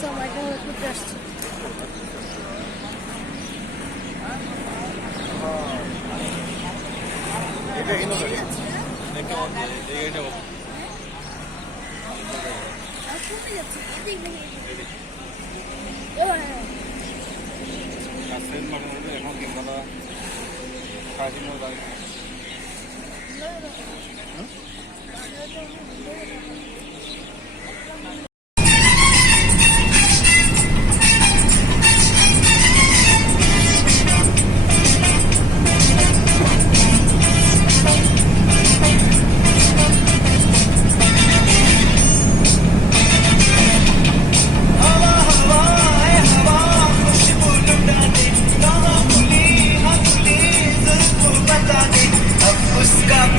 সময়টা হয়ে ঘুরতে আসছি। এখন তিনবেলা সাড়ে তিন বেলা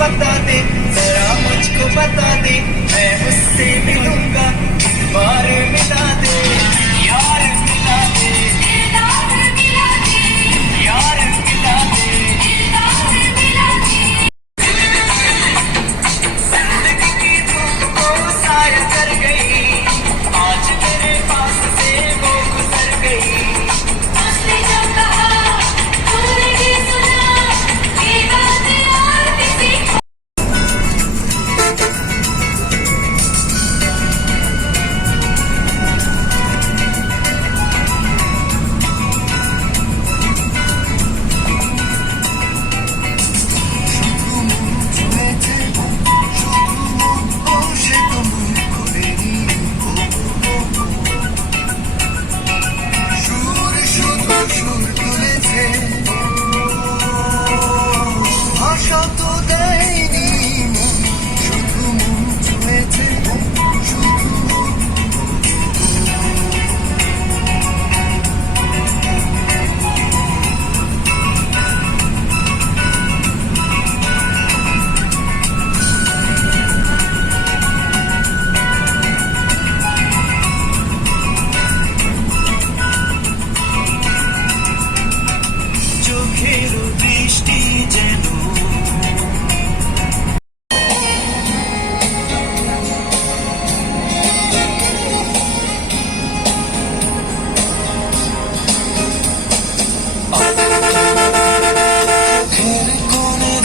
बता दे जरा मुझको बता दे मैं उससे मिलूंगा बार मिला दे यार मिला दे यार मिला दे यार मिला दे जिंदगी की धूप को साया कर गई आज मेरे पास से वो गुजर गई उसने जो कहा तूने भी सुना ये बात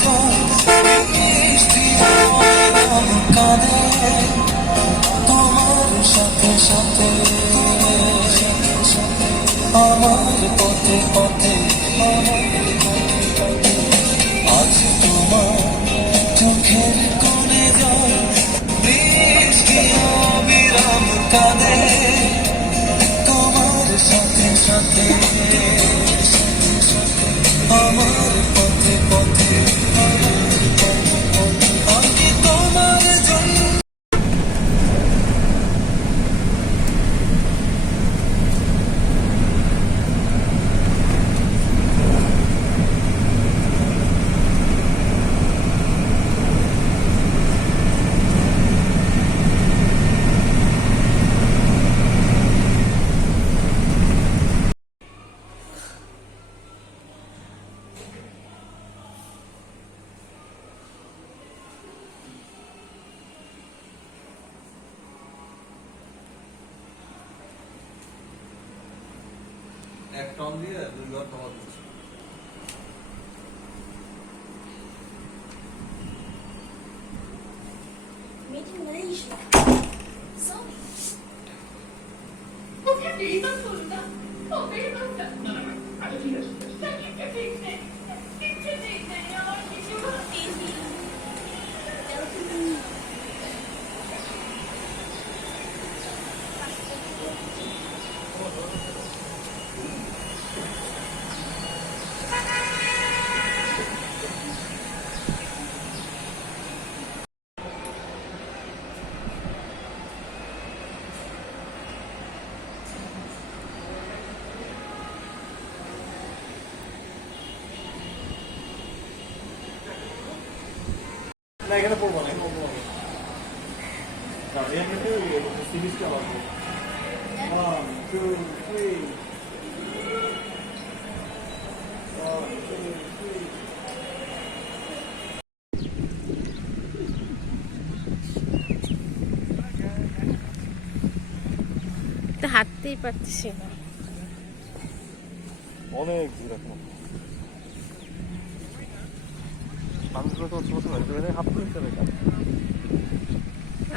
और किसी আমার পথে পথে আজ তোমার চোখের কোণে জল বৃষ্টি অবিরাম কাঁদে তোমার সাথে সাথে আমার পথে পথে আমি তোমার জন্য এক টন দিয়ে 2 ঘর কমা দিচ্ছে Meeting Malaysia. Sorry. ওকে এই তো শুনটা ওকে না না না আরে ঠিক আছে ঠিক নেই ঠিক নেই আমার কিছু Easy. না এখানে পড়বো না না এখানে সিরিজটা লাগবে 1 2 3 1 2 3 1 তো হাঁটতেই পারতেছি না। অনেক দূর এখন। মানুষগুলো তো ছোট ছোট এখানে হাফ কিলোমিটার এটা।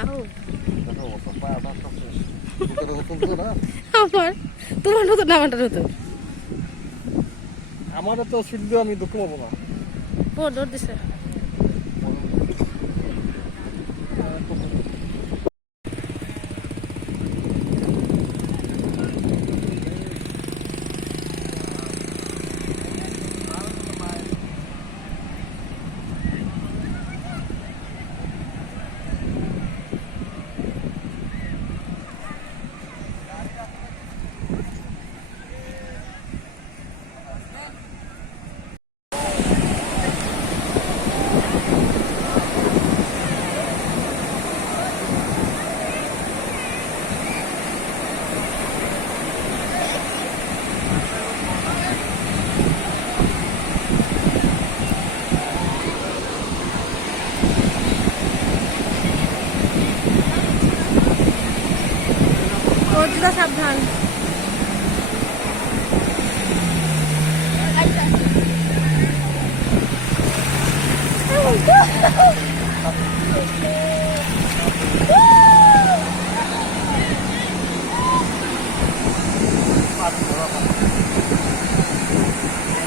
আও দেখো অবস্থা পায় আধা সব শেষ। ভিতরে নতুন তো না। আমার তোমার নতুন না আমারটা নতুন। আমারও তো সিদ্ধ আমি দুঃখ পাবো না। ও দৌড় দিছে। অর্জুনা সাবধান।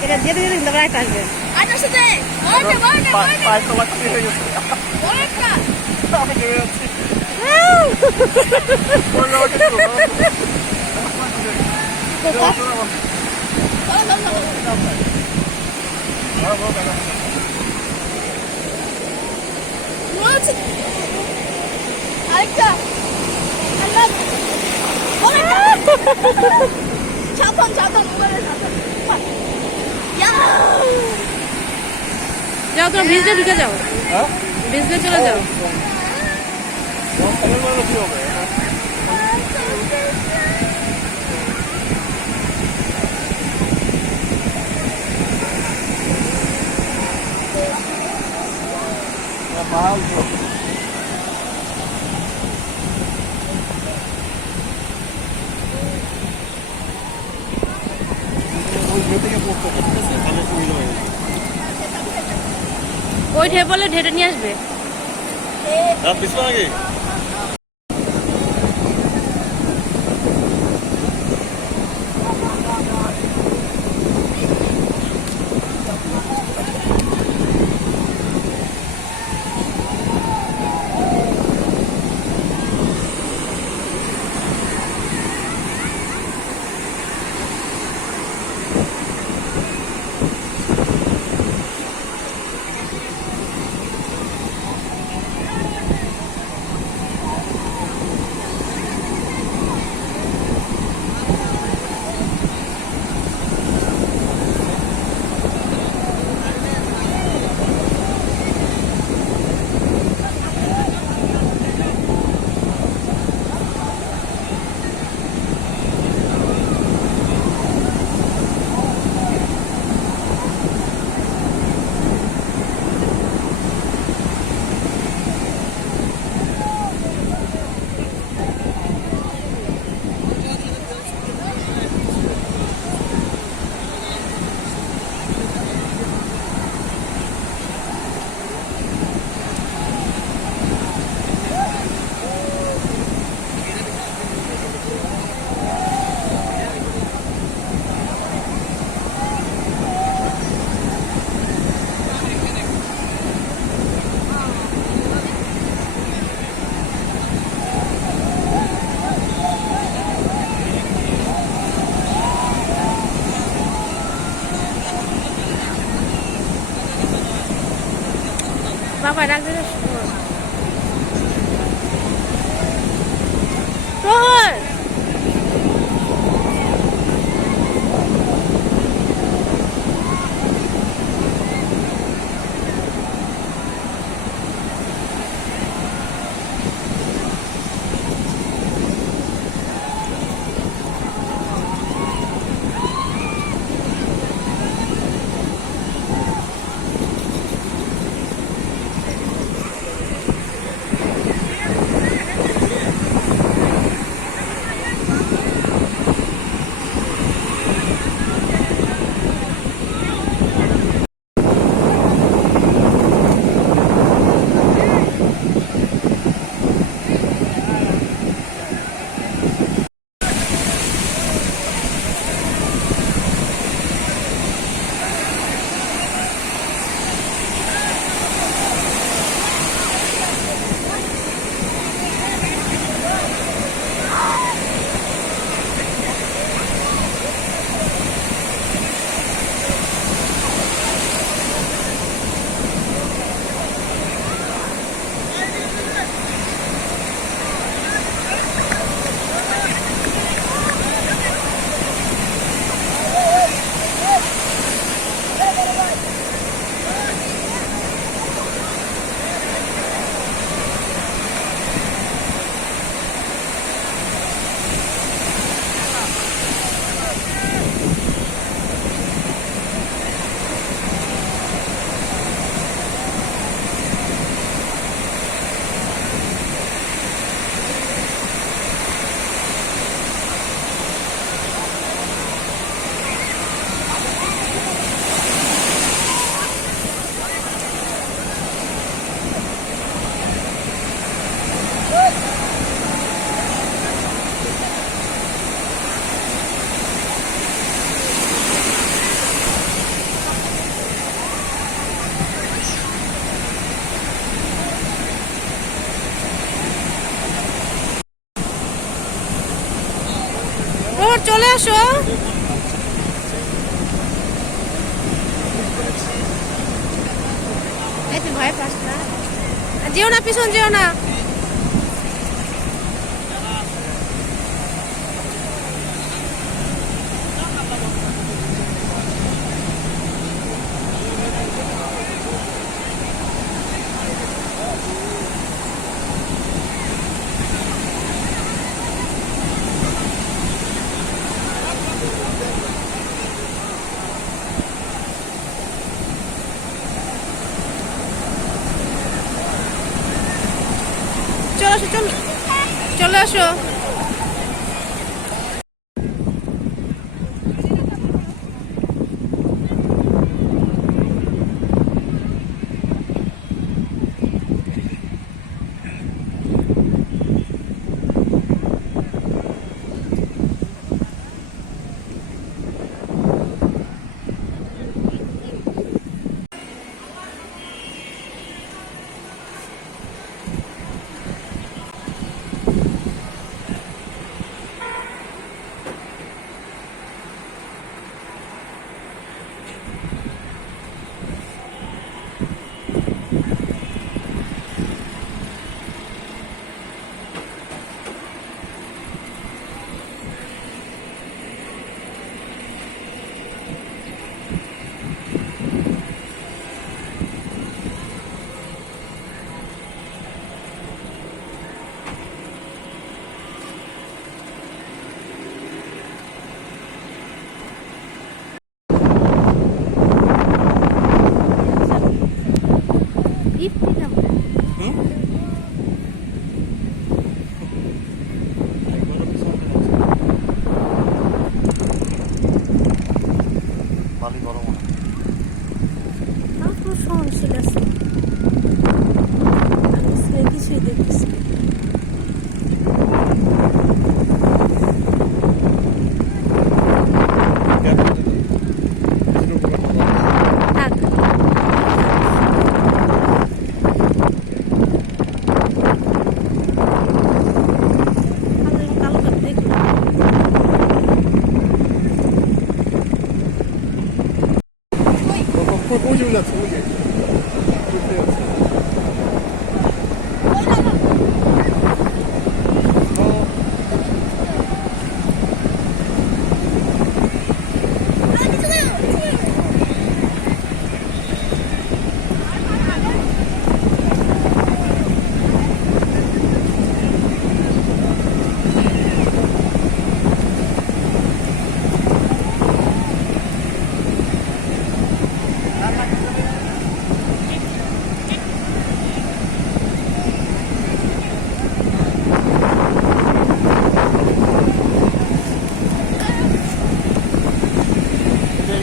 এটা যেতে যেতে কিন্তু রাইট আসবে। আটা সাথে ওটা পায়ে তো লাগতে হয়ে গেছে। ওটা আমি নেমে যাচ্ছি। আরেকটা আল্লাহ সাবধান সাবধান মোবাইলে সাবধান ইয়া যাও তোমরা ভিজলে ঢুকে যাও, হ্যাঁ? ভিজলে চলে যাও। আমার মনে কি হবে? মাল তো। ওই ঘেটে গিয়ে পড়তে পারতেছে তাহলে কুইল হয়ে গেছে। ওই ঢে বলে ঢেটে নিয়ে আসবে। রাত পিছনে নাকি? বাবা ডাক দিলে প্রহর আসো। এই তুই ভয় পাস না, যেও না, পিছন যেও না। চলো আসো, চলো চলে আসো। বালি গরম হয়। সহনশীল আছে, কিছুই দেখতেছি। থাক, কালো কালো দেখলো। ওই যে আছে, ওই যে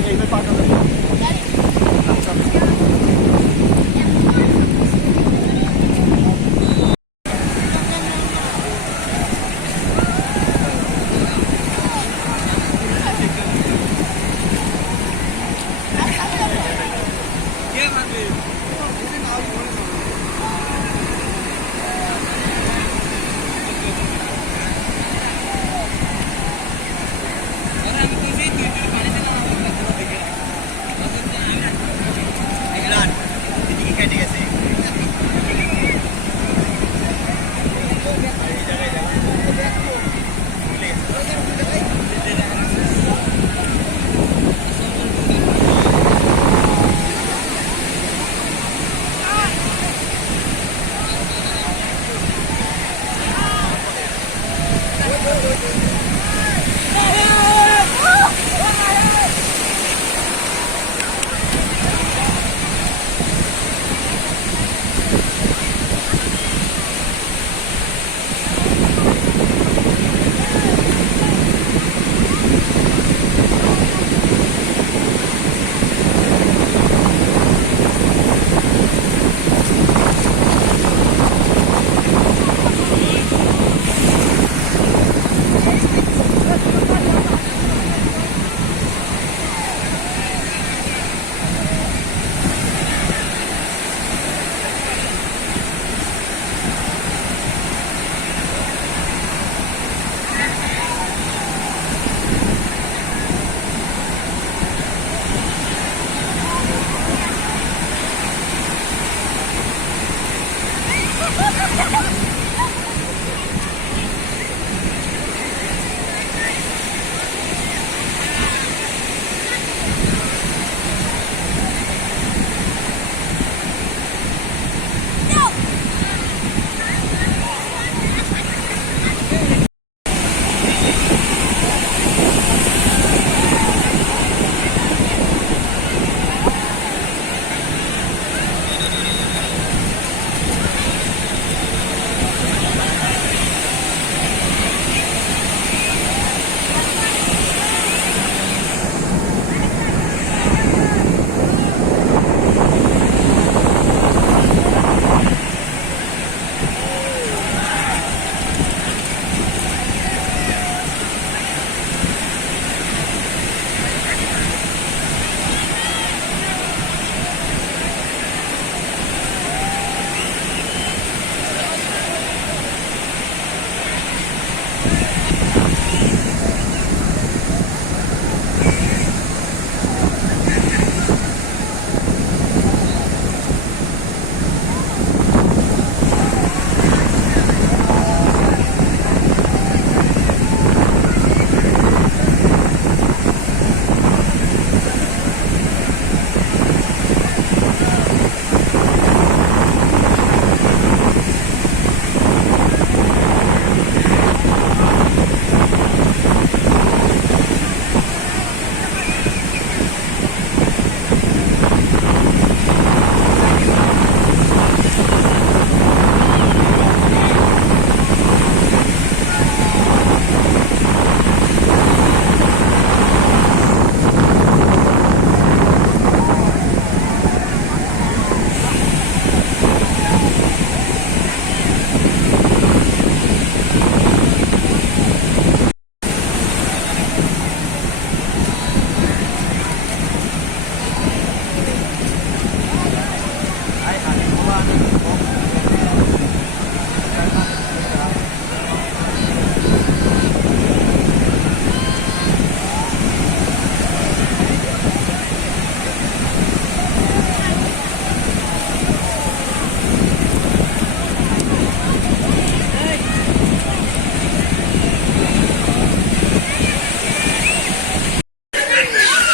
এইভাবে পাঠাবে।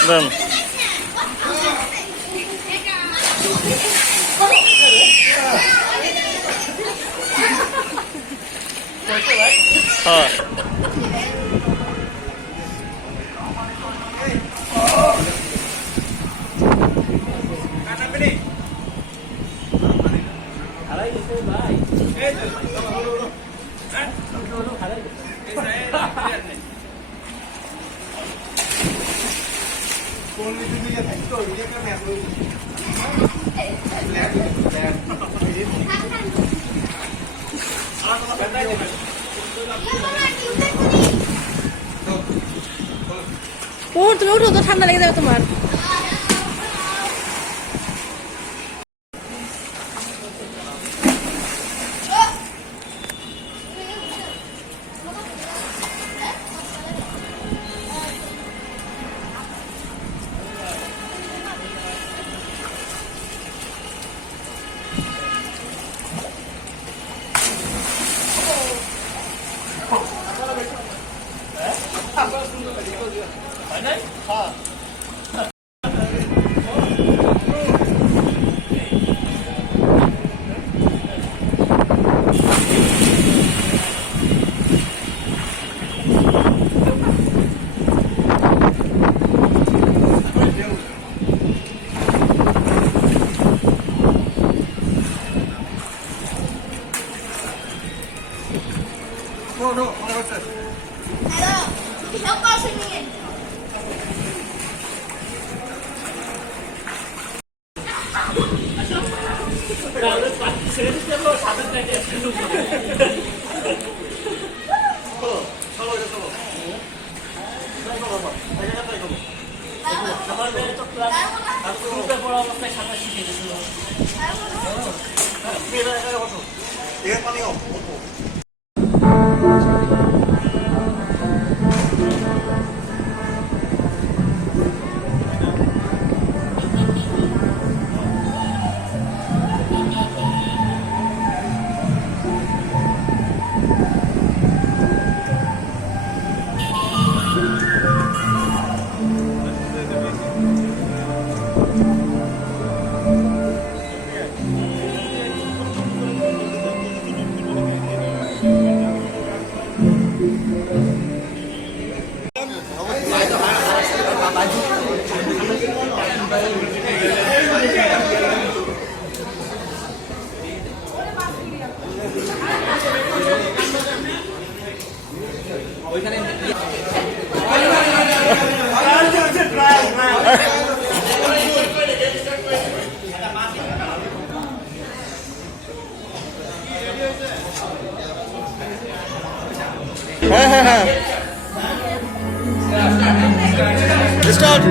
দেন হ্যাঁ তুমি উঠো তো ঠান্ডা লেগে যাবে তোমার হ্যাঁ হ্যাঁ হ্যাঁ স্টার্ট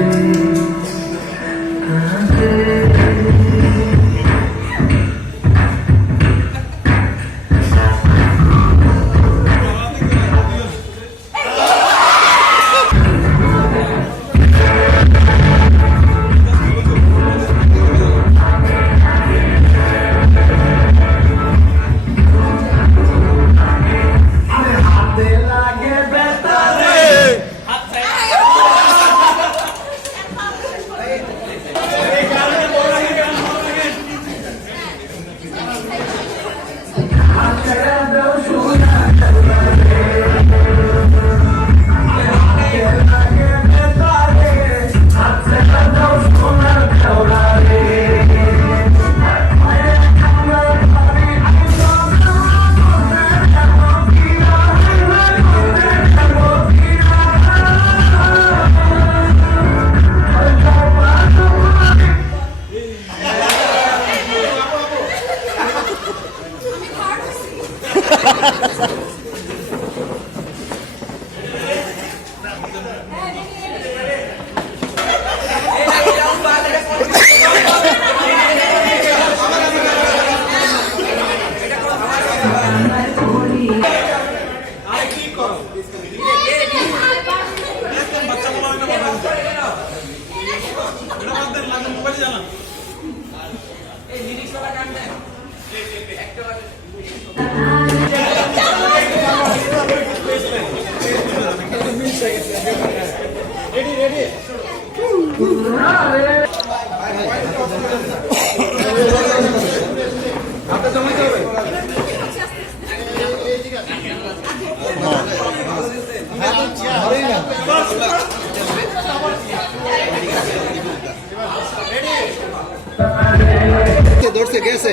ধরছে গেছে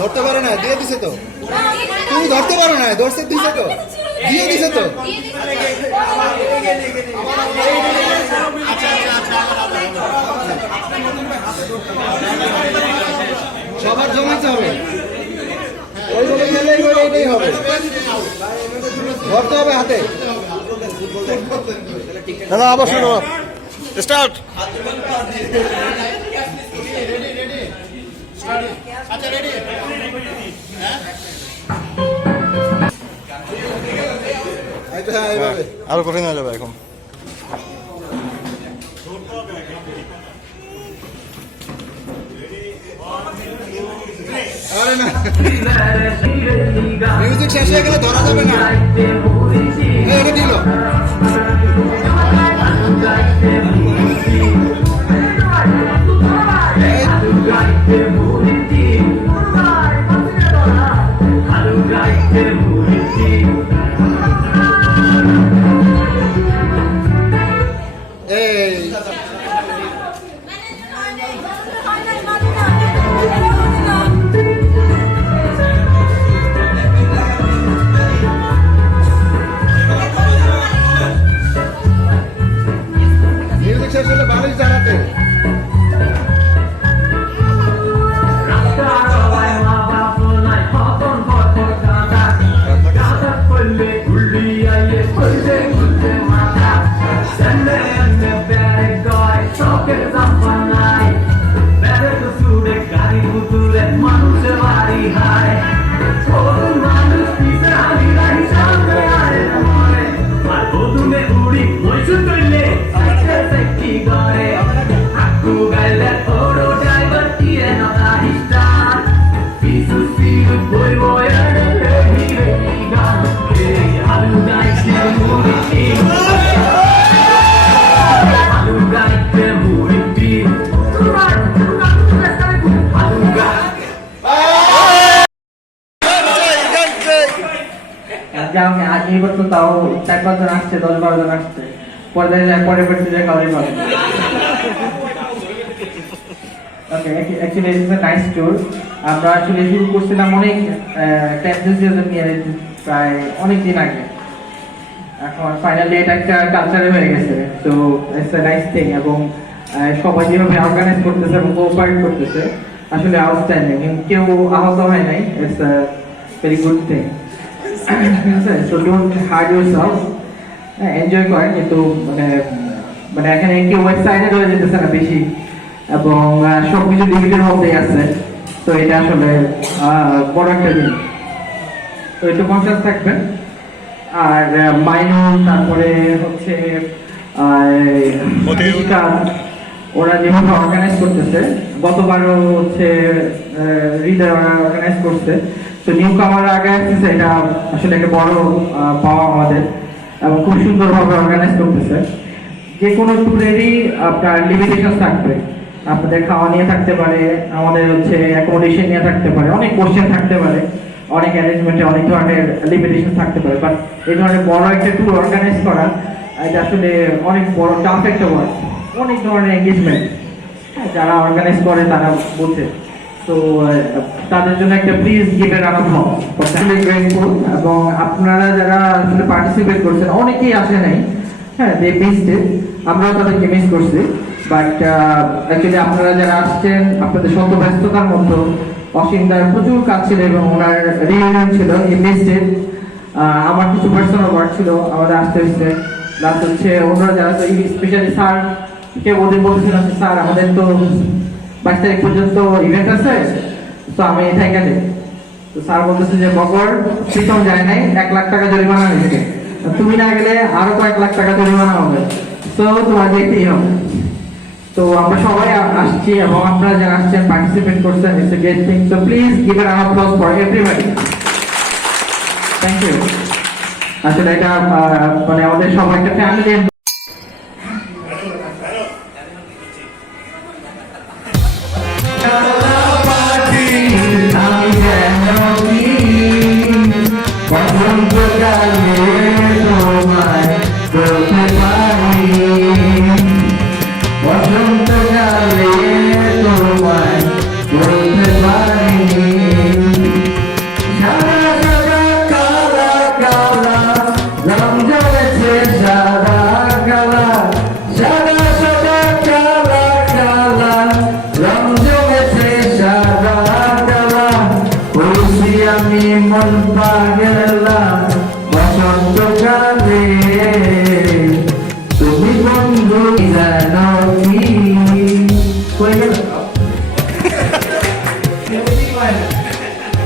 ধরতে পারে না দিয়ে দিছে তো তুমি ধরতে পারো না ধরছে দিছে তো দিয়ে দিছে তো সবার জমাতে হবে ওইভাবে খেলেই এটাই হবে ধরতে হবে হাতে দাদা আবার শুরু স্টার্ট আচ্ছা রেডি আরো কঠিন হয়ে যাবে এখন মিউজিক শেষ হয়ে গেলে ধরা যাবে না এটা দিল মিউজিক শেষ হলে ভালোই জানাতে এই বছর তাও 4-5 জন আসছে 10-12 জন আসছে পরে কাউরে পাবে ওকে actually it's a nice tour আমরা আসলে শুরু করছিলাম অনেক টেন্ডেন্সিয়াম নিয়ে প্রায় অনেক দিন আগে এখন ফাইনালি এটা একটা কালচারে হয়ে গেছে তো ইটস আ নাইস থিং এবং সবাই যেভাবে অর্গানাইজ করতেছে এবং কোঅপারেট করতেছে আসলে আউটস্ট্যান্ডিং কেউ আহত হয় নাই it's a very good thing ঠিক আছে, so don't hard yourself, enjoy করেন, কিন্তু মানে এখানে কেউ এক্সাইটেড হয়ে যেতেছে না বেশি, এবং সবকিছু লিমিটের মধ্যেই আছে। তো এটা আসলে বড় একটা জিনিস, তো একটু কনসিয়াস থাকবেন। আর মাইনুল, তারপরে হচ্ছে ওরা যেভাবে অর্গানাইজ করতেছে, গতবারও হচ্ছে হৃদয় অর্গানাইজ করছে, তো নিউ কামার আগে আসতেছে, এটা আসলে একটা বড় পাওয়া আমাদের, এবং খুব সুন্দরভাবে অর্গানাইজ করতেছে। যে কোনো ট্যুরেরই আপনার লিমিটেশন থাকবে, আপনাদের খাওয়া নিয়ে থাকতে পারে, আমাদের হচ্ছে অ্যাকোমোডেশন নিয়ে থাকতে পারে, অনেক কোশ্চেন থাকতে পারে, অনেক অ্যারেঞ্জমেন্টে অনেক ধরনের লিমিটেশন থাকতে পারে, বাট এই ধরনের বড় একটা ট্যুর অর্গানাইজ করা এটা আসলে অনেক বড় টাফ একটা ওয়ার্ক, অনেক ধরনের এঙ্গেজমেন্ট, যারা অর্গানাইজ করে তারা বোঝে। তো তাদের জন্য একটা please give a round of applause. Grateful, এবং আপনারা যারা আসলে পার্টিসিপেট করছেন, অনেকেই আসে নাই, হ্যাঁ দে মিসড ইট, আমরাও তাদেরকে মিস করছি, বাট অ্যাকচুয়ালি আপনারা যারা আসছেন আপনাদের শত ব্যস্ততার মধ্যে অসীমদার প্রচুর কাজ ছিল এবং ওনার রিইউনিয়ন ছিল, ই মিসড ইট। আমার কিছু পার্সোনাল ওয়ার্ক ছিল, আমাদের আসতে হচ্ছে, প্লাস হচ্ছে ওনারা যারা স্পেশালি স্যার কে ওদের বলছিলাম, স্যার আমাদের তো 22 তারিখ পর্যন্ত ইভেন্ট আছে, তো আমি থাইকা যাই। তো স্যার বলতেছে যে বকর প্রীতম যায় নাই, 1 লাখ টাকা জরিমানা হয়েছে, তুমি না গেলে আরো কয়েক লাখ টাকা জরিমানা হবে, তো তোমার যেতেই হবে। তো আমরা সবাই আসছি, এবং আপনারা যারা আসছেন পার্টিসিপেট করছেন, it's a great thing, so please give an applause for everybody. Thank you. আসলে এটা মানে আমাদের সবাই একটা ফ্যামিলি। আমি মন পাগলাম বসন্তকালে, তুমি বন্ধু জানো কি।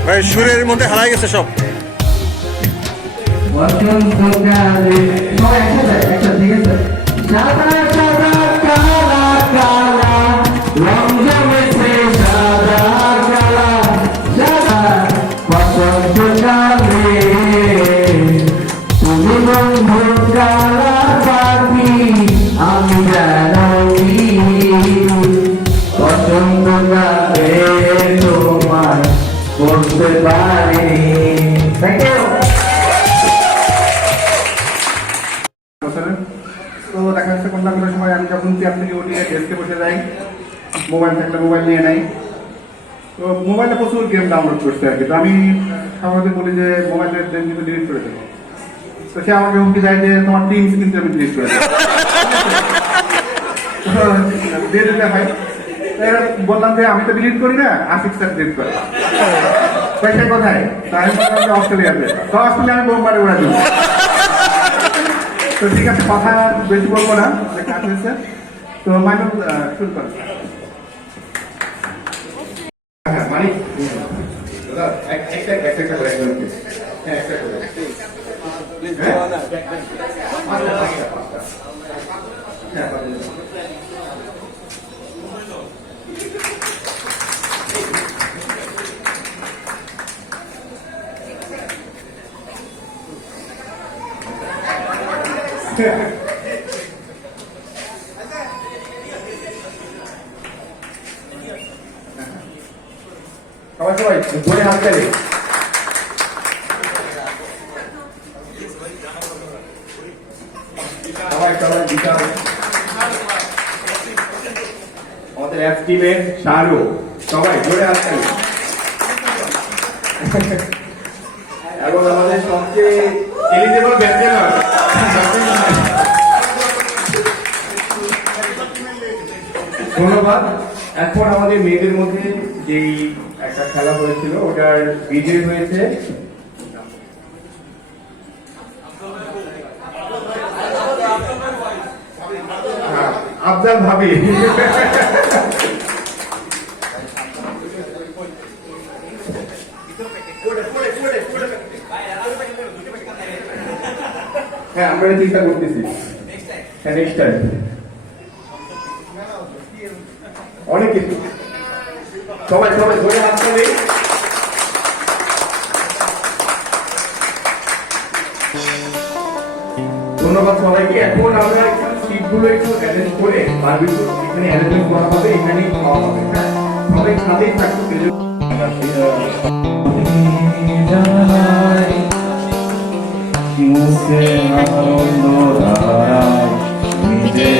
ভাই সুরের মধ্যে হারাই গেছে সব। বসন্তকালে সবাই একসাথে ঠিক আছে। সাদা সাদা কালা কালা রং জমেছে, সাদা কালা সাদা বসন্তকালে, তুমি বন্ধু কালা পাখি আমি জানো কি। বসন্তকালে তোমায় বলতে পারি। Thank you. তো দেখা যাচ্ছে কোনটা কোনো সময় আমি যখন থেকে উঠিয়ে ডেস্কে বসে যাই, মোবাইল থাকলে মোবাইল নিয়ে নেই, তো মোবাইলে প্রচুর গেম ডাউনলোড করছে আর কি। তো আমি সবাইকে বলি যে মোবাইলের গেম কিন্তু ডিলিট করে দেবো, তো সে আমাকে হুমকি দেয় যে তোমার টিমস কিন্তু আমি ডিলিট করে দেবো, দিয়ে দিতে হয়। বললাম যে আমি তো ডিলিট করি না, আশিক স্যার ডিলিট করে। সে কোথায়? তাই অস্ট্রেলিয়াতে, তো অস্ট্রেলিয়া আমি বোম্বারে উড়া দেবো। তো ঠিক আছে, কথা বেশি বলবো না, যে কাজ হয়েছে। তো মাইনুল শুরু করে। হ্যাঁ মানিক একটা করে সবাই সবাই বলে হাত তালি। সবাই সবাই বিশাল আমাদের এফ টিমের শাহরুখ, সবাই জোরে হাত তালি। এবং আমাদের সবচেয়ে এলিজেবল ব্যাচেলর ধন্যবাদ। এখন আমাদের মেয়েদের মধ্যে যেই একটা খেলা হয়েছিল ওটার বিজয়ী হয়েছে আফজাল ভাবি হ্যাঁ আমরা চিন্তা করতেছি হ্যাঁ নেক্সট টাইম অনেক কিছু সবাই সবাই ধরে হাত তালি। ধন্যবাদ সবাইকে। এখন আমরা একটু সিটগুলো একটু অ্যারেঞ্জ করে বারবিকিউ এখানে অ্যারেঞ্জ করা হবে, এখানেই খাওয়া হবে। হ্যাঁ সবাই সাথেই থাকতো মুখে আনন্দ ধারায় নিজে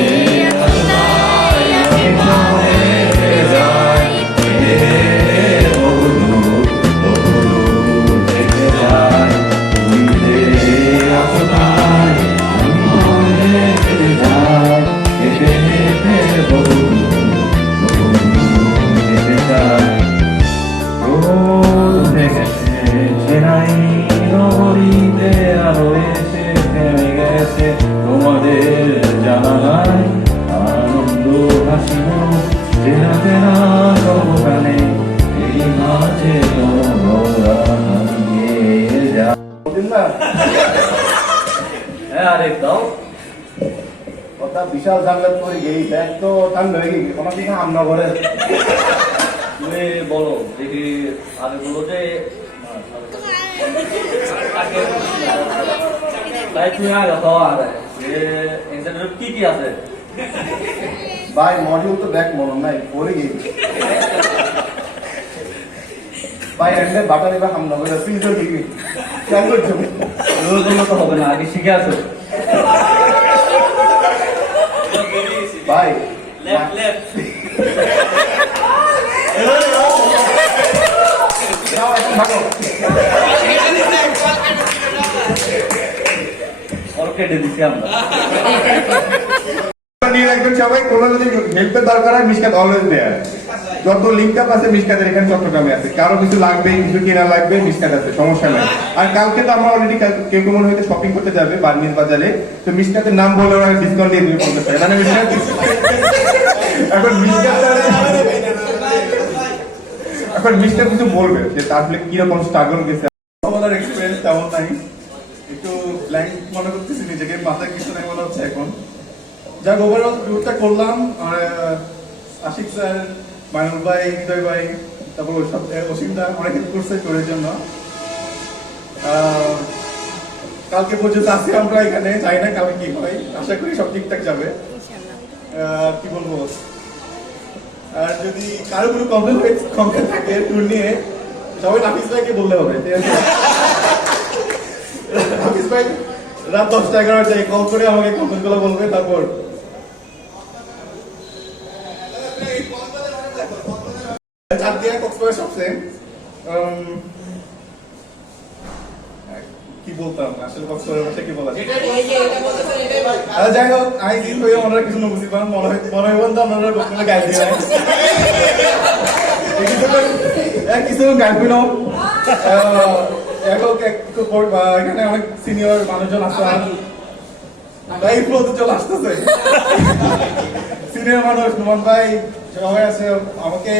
তোমাদের জানালায় আনন্দ হাসিল চেনা চেনা সবখানে এই মাঝে তোমরা হারিয়ে যাও। হ্যাঁ আরে দাও ওটা বিশাল জানলাত করে গেই ব্যাগ তো ঠান্ডা হয়ে গেছে কোনো দিকে আমরা ঘরে তুমি বলো দেখি আগে বলো যে তাই তুমি আগে তো আরে এক্সামের কি কি আছে ভাই মডিউল তো ব্যাগ মনে নাই পড়ে গেছে ভাই এন্ডে বাটারে বা হামলা করে ফ্রিজের দিকে কেন করছো রোজ তো হবে না আগে শিখে আসো ভাই লেফট লেফট যাও এখন ভাগো और केटे दिसे আমরা নিয়ে রাখবেন সবাই। কোনো যদি হেল্পের দরকার হয় মিশকাত অলওয়েজ দেয়ার। যত লিঙ্ক আপ আছে মিশকাতের এখানে চট্টগ্রামে আছে, কারো কিছু লাগবে কিছু কেনা লাগবে মিশকাত আছে, সমস্যা নাই। আর কালকে তো আমরা অলরেডি কেউ কেমন হয়তো শপিং করতে যাবে বার্নিস বাজারে, তো মিশকাতের নাম বলে ওরা ডিসকাউন্ট দিয়ে দেবে 50 টাকা। মানে মিশকাত এখন মিশকাত কিছু বলবে যে আসলে কিরকম স্ট্রাগল গেছে। আমার এক্সপেরিয়েন্স তেমন নাই, একটু ব্ল্যাঙ্ক মনে করতেছি নিজেকে, মাথায় কিছু নেই মনে হচ্ছে এখন। যাক ওভারঅল ট্যুরটা করলাম, আর আশিক স্যার, মাইনুল ভাই, হৃদয় ভাই, তারপর অসীমদা অনেক হেল্প করছে ট্যুরের জন্য। কালকে পর্যন্ত আছি আমরা এখানে, জানি না কালকে কি হয়, আশা করি সব ঠিকঠাক যাবে। কি বলবো, আর যদি কারো কোনো কমপ্লেন থাকে ট্যুর নিয়ে সবাই নাফিস ভাইকে বললে হবে। নাফিস ভাই রাত 10টা-11টায় কল করে আমাকে কমপ্লেন গুলো বলবে। তারপর চাঁদদিয়া কক্সবাজার সব সেম। কি বলতাম আসলে কক্সবাজার ভাষায় কি বলা যায়। যাই হোক আমি দিন হয়ে ওনারা কিছু বুঝি পান মনে হয় বন্ধু আপনারা বক্তব্য গাইড দিয়ে কিছু গাইড দিল। এখানে অনেক সিনিয়র মানুষজন আসতে ভাই ফ্লোতে চলে আসতেছে। সিনিয়র মানুষ নুমান ভাই সবাই আছে। আমাকে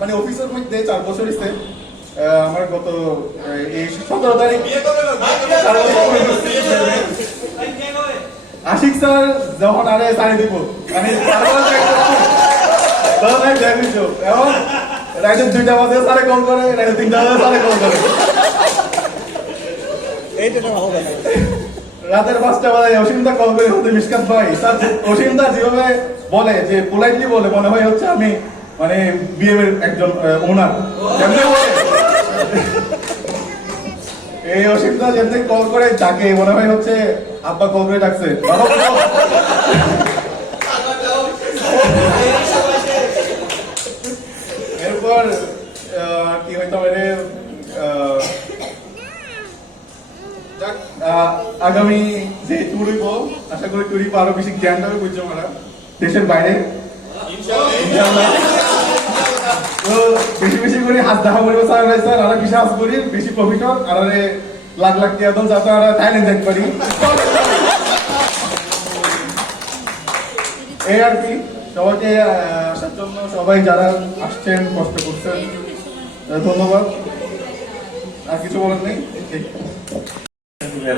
মানে অফিসের মধ্যে 4 বছর হয়েছে আমার, গত এই 17 তারিখ আশিক স্যার যখন আরে সারি দিব মানে এবং রাইতে 2টা বাজে স্যারে কল করে, রাইতে 3টা বাজে স্যারে কল করে, রাতের 5টা বাজে অসীমদা কল করে হতে মিশকাত ভাই স্যার। অসীমদা যেভাবে বলে যে পোলাইটলি বলে মনে হয় হচ্ছে আমি মানে বিএম এর একজন ওনার। এই অসীমদা যেমনি কল করে ডাকে মনে হয় হচ্ছে আব্বা কল করে ডাকছে। এরপর কি হয়তো মানে আগামী যে ট্যুর হইব আশা করি ট্যুরিব আরো বেশি জ্ঞান দেবে বুঝছো আমরা দেশের বাইরে ইনশাআল্লাহ। তো বেশি বেশি করে হাত দেখা করবো স্যার, স্যার আরো বেশি হাত করি, বেশি প্রফিট হোক, আর লাখ লাখ টাকা দাম যাতে আমরা থাইল্যান্ড যাইতে পারি। এই আর কি, সবাইকে আসার জন্য সবাই যারা আসছেন কষ্ট করছেন ধন্যবাদ। আর কিছু বলার নেই।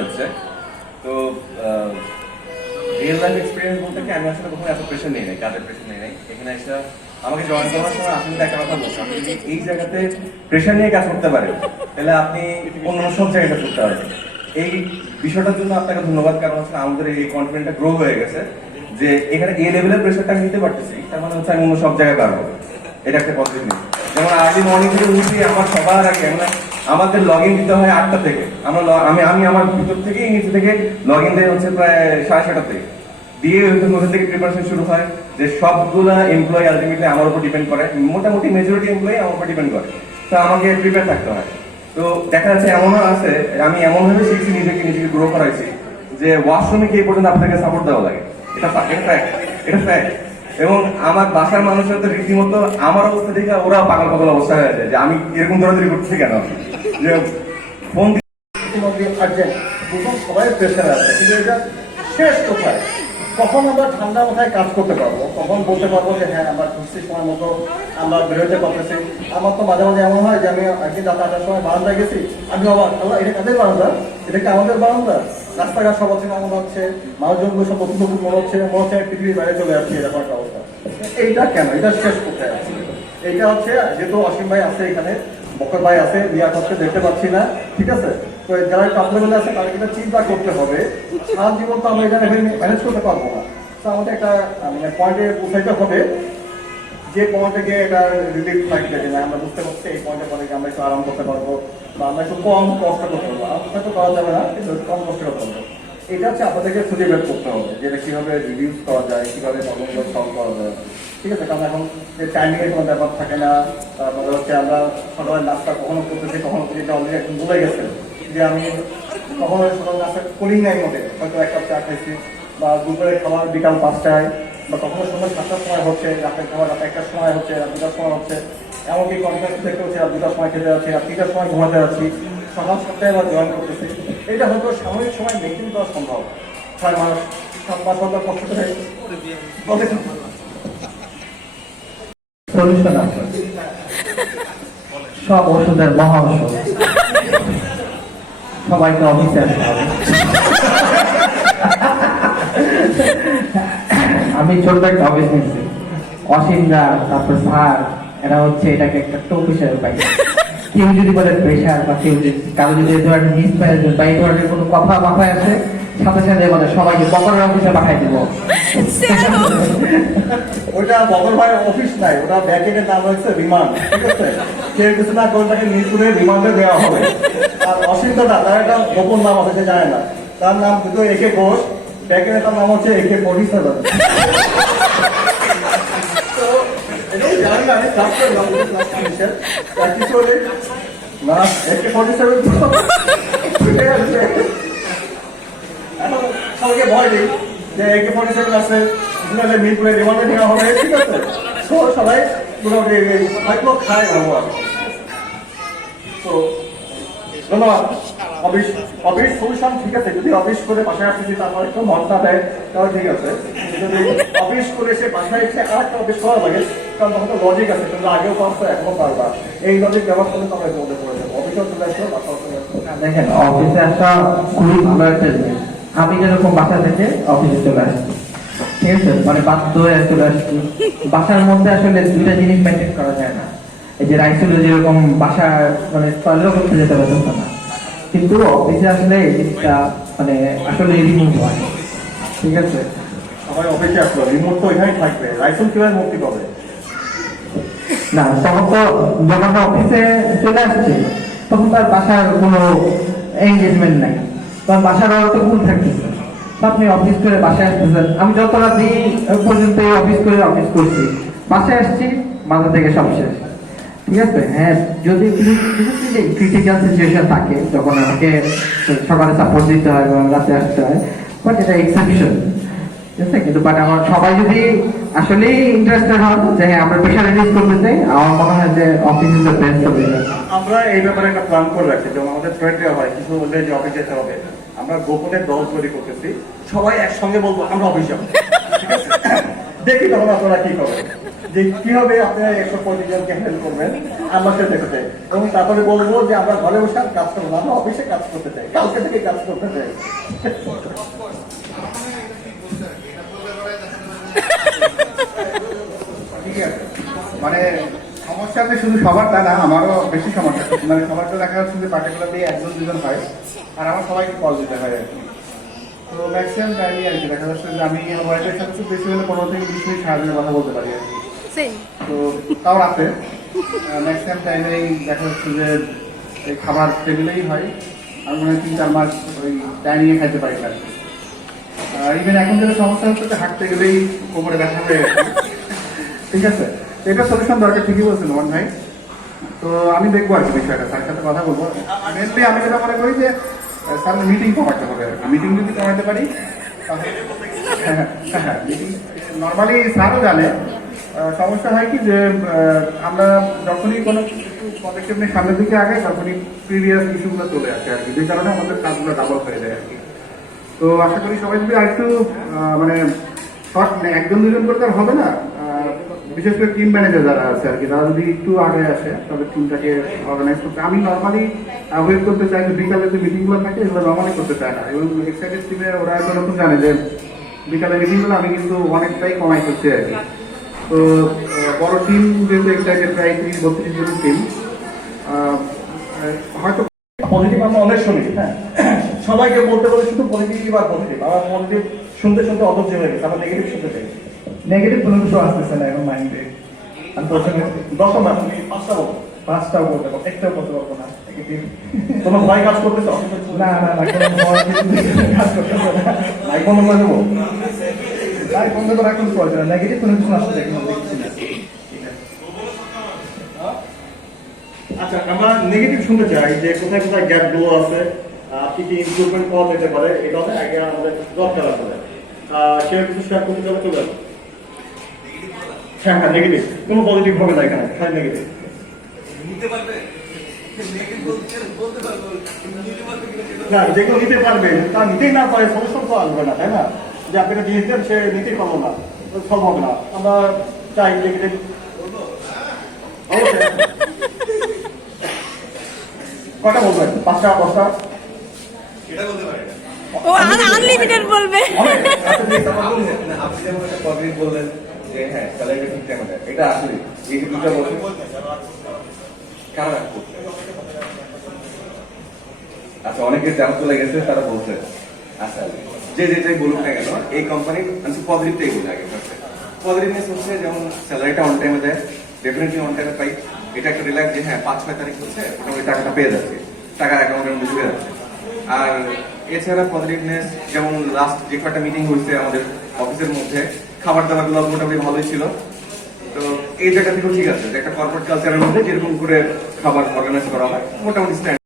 হচ্ছে তো রিয়েল লাইফ এক্সপিরিয়েন্স বলতে কি আমি আসলে কখনো এত প্রেশার নেই নাই, কাজের প্রেশার নেই নাই। এখানে এসে আমাকে জয়েন করার সময় আসলে একটা কথা বলছি, আপনি যদি এই জায়গাতে প্রেশার নিয়ে কাজ করতে পারেন তাহলে আপনি অন্য সব জায়গায় কাজ করতে পারবেন। এই বিষয়টার জন্য আপনাকে ধন্যবাদ, কারণ হচ্ছে আমাদের এই কনফিডেন্টটা গ্রো হয়ে গেছে যে এখানে এই লেভেলের প্রেশারটা আমি নিতে পারতেছি, তার মানে হচ্ছে আমি অন্য সব জায়গায় পারবো। এটা একটা পজিটিভ নিউজ। যেমন আর্লি মর্নিং থেকে উঠি আমার সবার আগে আমাদের লগ ইন দিতে হয় 8টা থেকে। আমি আমার ভিতর থেকেই নিচে থেকে লগ ইন দেয় হচ্ছে প্রায় 7:30 থেকে দিয়ে ওখান থেকে প্রিপারেশন শুরু হয় যে সবগুলা এমপ্লয়ি আলটিমেটলি আমার উপর ডিপেন্ড করে, মোটামুটি মেজরিটি এমপ্লয়ি আমার উপর ডিপেন্ড করে, তো আমাকে প্রিপেয়ার থাকতে হয়। তো দেখা যাচ্ছে এমনও আছে আমি এমনভাবে শিখছি, নিজেকে গ্রো করাইছি যে ওয়াশরুমে গিয়ে পর্যন্ত আপনাকে সাপোর্ট দেওয়া লাগে। এটা ফ্যাক্ট। এবং আমার বাসার মানুষের তো রীতিমতো আমার অবস্থা দেখে ওরা পাগল পাগল অবস্থা হয়ে আছে যে আমি এরকম দৌড়াদৌড়ি করছি কেন, যে ফোন সবাই প্রেশার আছে, কিন্তু এটা শেষ কোথায়? কখন আমরা ঠান্ডা মাথায় কাজ করতে পারবো, কখন বলতে পারবো যে হ্যাঁ আমরা ঢুকছি সময় মতো আমরা বেরোতে পারতেছি। আমার তো মাঝে মাঝে এমন হয় যে আমি একদিন রাত 8টার সময় বারান্দায় গেছি, আমি অবাক, আল্লাহ এটা কাদের বারান্দা, এটা কি আমাদের বারান্দা? রাস্তাঘাট সব হচ্ছে মনে হচ্ছে, মানুষজনগুলো সব নতুন নতুন মনে হচ্ছে পৃথিবীর বাইরে চলে যাচ্ছে, এরকম একটা অবস্থা। এইটা কেন? এটা শেষ কোথায় আছে? এইটা হচ্ছে যেহেতু অসীম ভাই আছে এখানে, বকর ভাই আছে, রিয়াজ হচ্ছে, দেখতে পাচ্ছি না, ঠিক আছে? তো যারা টপলেভেলে আছে তাদের কিন্তু চিন্তা করতে হবে, সারা জীবন তো আমরা এখানে ম্যানেজ করতে পারবো না। তো আমাদের একটা মানে পয়েন্টে পৌঁছাইতে হবে, যে পয়েন্টে গিয়ে এটা রিলিফ থাকবে যে না আমরা বুঝতে পারছি এই পয়েন্টে পরে আমরা একটু আরাম করতে পারবো বা আমরা একটু কম কষ্ট করতে পারবো। আরাম হয়তো করা যাবে না, কিন্তু একটু কম কষ্ট করতে পারবো। এটা হচ্ছে আপনাদেরকে খুঁজে বের করতে হবে যে এটা কিভাবে রিডিউস করা যায়, কিভাবে প্রবলেমগুলো সলভ করা যায়, ঠিক আছে? কারণ এখন যে টাইমিং এর কোনো ব্যাপার থাকে না, তারপরে হচ্ছে আমরা সকালের নাস্তা কখনো করতেছি, কখনো যেটা অলরেডি একদম ভুলে গেছে যে আমি কখনো সকাল নাস্তা করি নাই মধ্যে, হয়তো 1 কাপ চা খাইছি, বা দুপুরে খাবার বিকাল 5টায়, বা কখনো সময় 7টার সময় হচ্ছে, রাতের খাবার রাত 1টার সময় হচ্ছে, রাত 2টার সময় হচ্ছে, এমনকি কনফারেন্স থেকে হচ্ছে রাত 2টার সময় খেতে যাচ্ছি, রাত 3টার সময় ঘুমাতে যাচ্ছি, সকাল 7টায় আবার জয়েন করতেছি। এটা হয়তো সাময়িক সময় মেনটেন করা সম্ভব, 6 মাস 7 মাস পর্যন্ত কষ্ট করে সলিউশন আছে, সব ওষুধের মহা ঔষধ। সবাইকে অফিসে আসতে হবে। আমি ছোট্ট একটা অফিস নিচ্ছি, অসীমদা তারপর স্যার, এরা হচ্ছে এটাকে একটা টোপ হিসেবে পাই। কেউ যদি বলে প্রেশার বা কেউ যদি কারো যদি এই ধরনের মিসম্যানেজমেন্ট বা এই ধরনের কোনো কথা মাথায় আসে, সাথে সাথে বলে সবাইকে বকরের অফিসে পাঠাই দেবো। ওইটা বদল ভাই অফিস নাই, ওটা ব্যাকেটের নাম হচ্ছে রিমান্ড, ঠিক আছে? কেউ কিছু না করে তাকে মিরপুরে রিমান্ডে দেওয়া হবে। আর অসুবিধাটা তার একটা গোপন নাম আছে, সে জানে না, তার নাম কিন্তু একে ঘোষ, ব্যাকেটের তার নাম হচ্ছে একে 47। তো এটাই জানি না, আমি ক্লাস করলাম কিছু হলে না একে 47 এখন সবাইকে ভয় দিই যে একে 47 আছে, মিরপুরে রিমান্ডে নেওয়া হবে, ঠিক আছে? তো সবাই মোটামুটি হয়তো খায় ভগবান। তো ধন্যবাদ। অফিস সলিউশন ঠিক আছে, যদি অফিস করে বাসায় আসতেছি তারপর একটু মন না দেয় তাহলে ঠিক আছে, যদি অফিস করে এসে বাসায় এসে আর একটা অফিস করা লাগে, কারণ তখন তো লজিক আছে, কিন্তু আগেও পারতো এখনো পারবা, এই লজিক ব্যবহার করলে তো আমরা মধ্যে পড়ে যাবো। অফিসেও চলে আসলো, বাসাও চলে আসলো। দেখেন অফিসে আসা খুবই ভালো একটা জিনিস। আমি যেরকম বাসা থেকে অফিসে চলে আসছি, ঠিক আছে, মানে বাধ্য হয়ে চলে আসছি। বাসার মধ্যে আসলে দুইটা জিনিস মেনটেন করা যায় না। এই যে রাইসুলে যেরকম বাসা মানে টয়লেট করতে যেতে পারতো না, কিন্তু অফিসে আসলে এই জিনিসটা মানে আসলে রিমুভ হয়, ঠিক আছে? সবাই অফিসে আসলো, রিমোট তো এখানেই থাকবে, লাইসেন্স কিভাবে মুক্তি পাবে? না তখন তো যখন অফিসে চলে আসছে তখন তার বাসার কোনো এঙ্গেজমেন্ট নাই, তখন বাসার তো ভুল থাকতেছে। আপনি অফিস করে বাসায় আসতেছেন, আমি যত রাত পর্যন্ত অফিস করে অফিস করছি, বাসায় আসছি মাথা থেকে সব শেষ, ঠিক আছে? হ্যাঁ, যদি ক্রিটিক্যাল সিচুয়েশন থাকে যখন আমাকে সকালে সাপোর্ট দিতে হয় এবং রাতে আসতে হয়, বাট এটা এক্সেপশন, ঠিক আছে? কিন্তু বাট আমার সবাই যদি আসলেই ইন্টারেস্টেড হন যে হ্যাঁ আমরা প্রেশার রিলিজ করতে চাই, আমার মনে হয় যে office is the best office. আমরা এই ব্যাপারে একটা প্ল্যান করে রাখছি, যেমন আমাদের থ্রেড দেওয়া হয় কিছু বললে যে অফিস যেতে হবে, আমরা গোপনে দল তৈরি করতেছি, সবাই একসঙ্গে বলবো আমরা অফিস যাবো, ঠিক আছে? দেখি তখন আপনারা কি করবেন, যে কিভাবে আপনারা 135 জনকে হ্যান্ডেল করবেন আমার সাথে দেখতে চাই। এবং তারপরে বলবো যে আমরা ঘরে বসে আর কাজ করবো না, আমরা অফিসে কাজ করতে চাই, কালকে থেকে কাজ করতে চাই। ঠিক আছে, মানে সমস্যা যে শুধু সবার তা না, আমারও বেশি সমস্যা। মানে সবার তো দেখা যাচ্ছে যে পার্টিকুলারলি 1-2 জন হয়, আর আমার সবাইকে কল দিতে হয় আর কি। তো ম্যাক্সিমাম টাইমই আর কি দেখা যাচ্ছে যে আমি ওয়াইফের সাথে খুব বেশি হলে 15 থেকে 20 মিনিট সারাদিনে কথা বলতে পারি আর কি। সেম। তো তাও রাতে ম্যাক্সিমাম টাইমেই দেখা যাচ্ছে যে এই খাবার টেবিলেই হয়। আমি মনে হয় 3-4 মাস ওই ডাইনিংয়ে খাইতে পারি না আর কি। ইভেন এখন যেটা সমস্যা হচ্ছে যে হাঁটতে গেলেই কোমরে ব্যথা হয়ে গেছে। ঠিক আছে, তো এটা সলিউশন দরকার, ঠিকই বলছেন মোহন ভাই। তো আমি দেখবো আর কি বিষয়টা, স্যারের সাথে কথা বলবো। মেনলি আমি যেটা মনে করি যে স্যার মিটিং কমাতে হবে আর কি। মিটিং যদি কমাতে পারি তাহলে হ্যাঁ মিটিং নর্মালি স্যারও জানে। সমস্যা হয় কি যে আমরা যখনই কোনো পদক্ষেপ নিয়ে সামনের দিকে আগে তখনই প্রিভিয়াস ইস্যুগুলো চলে আসে আর কি, যে কারণে আমাদের কাজগুলো ডাবল হয়ে যায় আর কি। তো আশা করি সবাই যদি আরেকটু মানে শর্ট 1-2 জন করতে আর হবে না, বিশেষ করে টিম ম্যানেজার যারা আছে আর কি, তারা যদি একটু আগে আসে তবে টিমটাকে অর্গানাইজ করতে। আমি নর্মালি অ্যাভয়েড করতে চাই যে বিকালে যে মিটিংগুলো থাকে এগুলো নর্মালি করতে চায় না। এবং এক্সাইটেড টিমে ওরা একজন নতুন জানে যে বিকালে মিটিংগুলো আমি কিন্তু অনেকটাই কমাই করছি আর কি। তো বড় টিম যেহেতু এক্সাইটেড, প্রায় 30-32 জনের টিম, হয়তো পজিটিভ আমরা অনেক শুনি, হ্যাঁ সবাইকে বলতে বলে শুধু পজিটিভ আর পজিটিভ, আমার পজিটিভ শুনতে শুনতে অধৈর্য হয়ে গেছে, আমরা নেগেটিভ শুনতে চাই। নেগেটিভ কোনো কিছু আসতেছে না এখন মাইন্ডে। আমি প্রথমে 10 না, তুমি 5টা বলো। 5টাও বলতে পারবো, একটাও বলতে পারবো না নেগেটিভ। কোনো ভয় কাজ করতেছ? না না না, কোনো ভয় কাজ করতেছে না। ভাই বন্ধ করে দেবো? ভাই বন্ধ করা এখন প্রয়োজন না, নেগেটিভ কোনো কিছু আসতে দেখি না, দেখছি না। আচ্ছা, আমরা নেগেটিভ শুনতে চাই যে কোথায় কোথায় গ্যাপগুলো আছে, কি কি ইমপ্রুভমেন্ট করা যেতে পারে, এটা আগে আমাদের দরকার আছে। সেটা কিছু শেয়ার করতে চলে চলে আসো। হ্যাঁ হ্যাঁ, নেগেটিভ কোনো পজিটিভ হবে না এখানে, খালি নেগেটিভ। না, যেগুলো নিতে পারবে তা নিতেই না পারে, সলিউশন তো আসবে না, তাই না? যে আপনাকে দিয়েছেন সে নিতেই পারবো না, সলভ হবে না। আমরা চাই নেগেটিভ। কটা বলবেন? 5টা 10টা? এটা বলতে পারি না। ও আনলিমিটেড বলবে। আপনি যেমন একটা পজিটিভ বললেন যে হ্যাঁ স্যালারিটা ঠিক টাইমে দেয়, এটা আসলে এই যে দুটো বলছেন কারা করছে। আচ্ছা, অনেকে জানা চলে গেছে, তারা বলছে আচ্ছা যে যেটাই বলুক না কেন এই কোম্পানির পজিটিভটাই বলে আগে। পজিটিভনেস হচ্ছে যেমন স্যালারিটা অন টাইমে দেয়, ডেফিনেটলি অন টাইমে পাই, এটা একটা রিল্যাক্স যে হ্যাঁ 5-6 তারিখ হচ্ছে মোটামুটি টাকাটা পেয়ে যাচ্ছে, টাকা অ্যাকাউন্টের মধ্যে ঢুকে যাচ্ছে। আর এছাড়া পজিটিভনেস যেমন লাস্ট যে কয়েকটা মিটিং হয়েছে আমাদের অফিসের মধ্যে, খাবার দাবার গুলো মোটামুটি ভালোই ছিল। তো এই জায়গা থেকেও ঠিক আছে যে একটা কর্পোরেট কালচারের মধ্যে যেরকম করে খাবার অর্গানাইজ করা হয় মোটামুটি স্ট্যান্ড।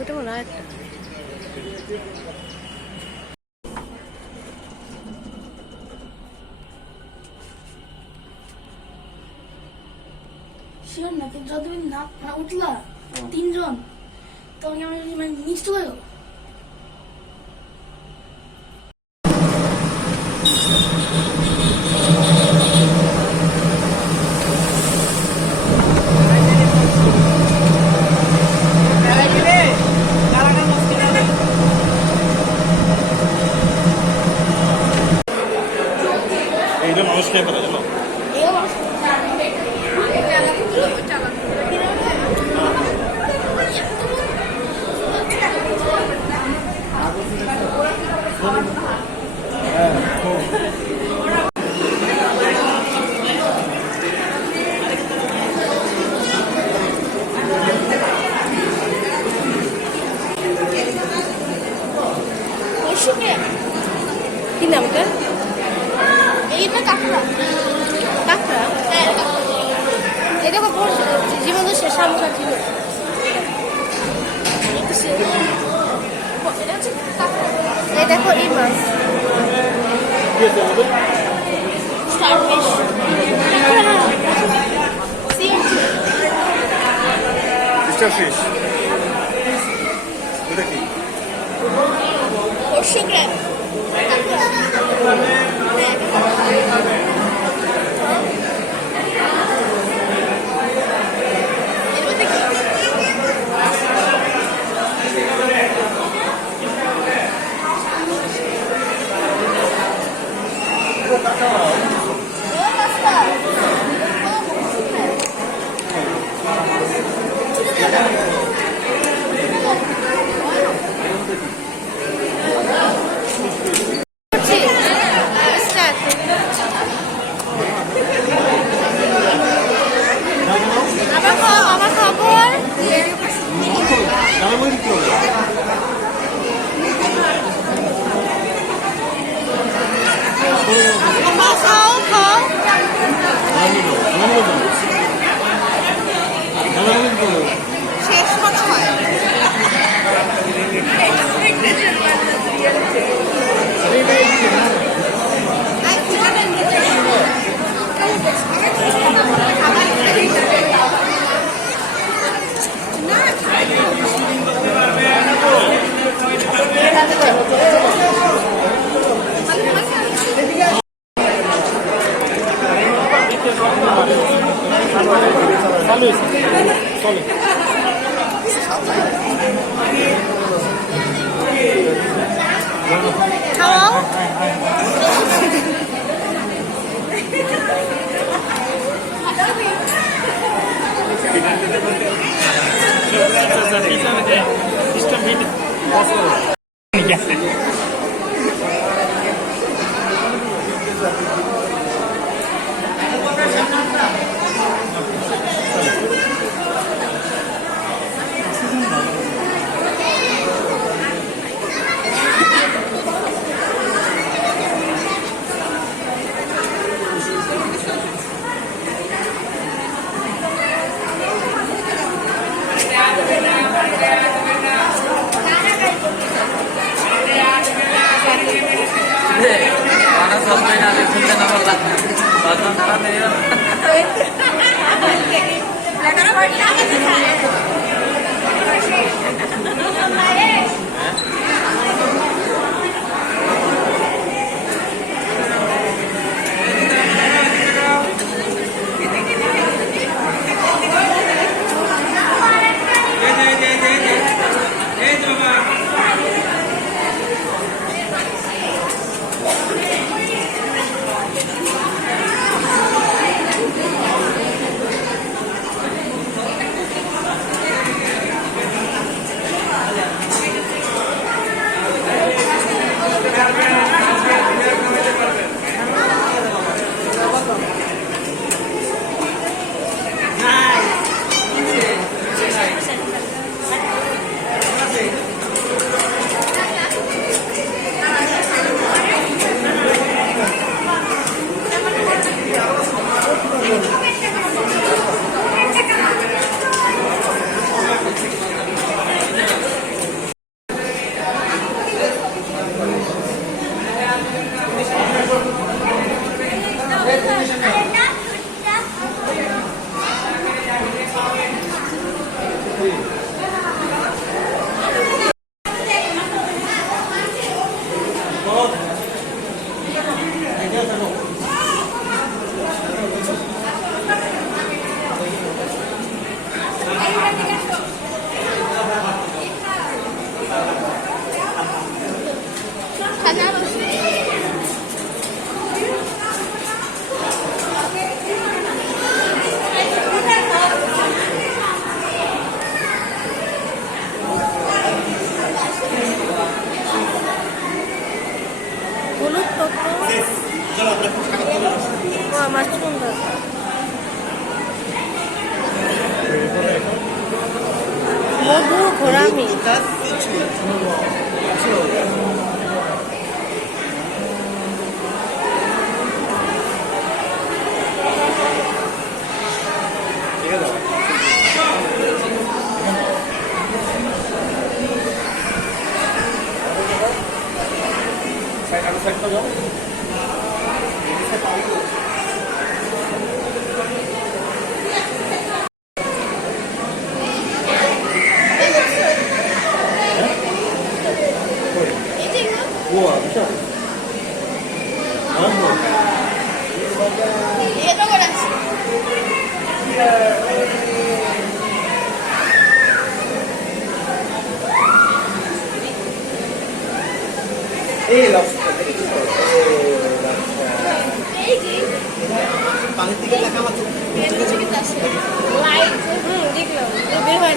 ওটা মনে হয় একটা শিওর না, কিন্তু যতদিন না উঠলা 3 জন তখন আমি মানে নিচ চলে গেল। এইটা মানুষকে ফেলে দিল। কি নাম ওটা? এইটা কাকড়া। কাঁকড়া? এটা কখন জীবন তো শেষ আমরা ছিল। এই দেখো এই মাছ স্টারফিশ। মিস্টার ফিশ এটা কি পোষ্য ক্র্যাব আমার খবর খাও খাও শেষ মনে হয় খাও আমার সুন্দর মধু ঘোরামি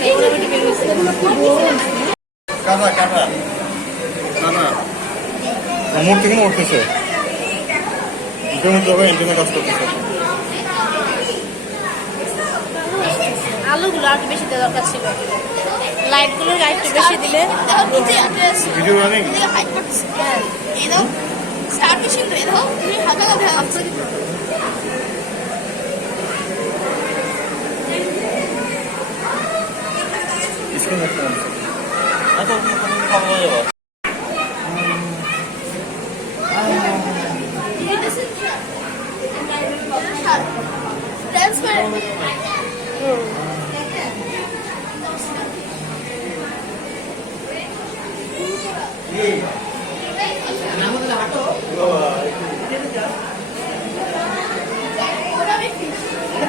এই মোটামুটি বের হয়েছে। কাদা কাদা কাদা আমার থেকে উঠতেছে এন্টিনা কাজ করতেছে। আলুগুলো আর একটু বেশি দেওয়া দরকার ছিল, লাইটগুলো আর একটু বেশি দিলে। ভিডিও রানিং স্ক্রিন একটা আচ্ছা ভালো হয়ে যাবে।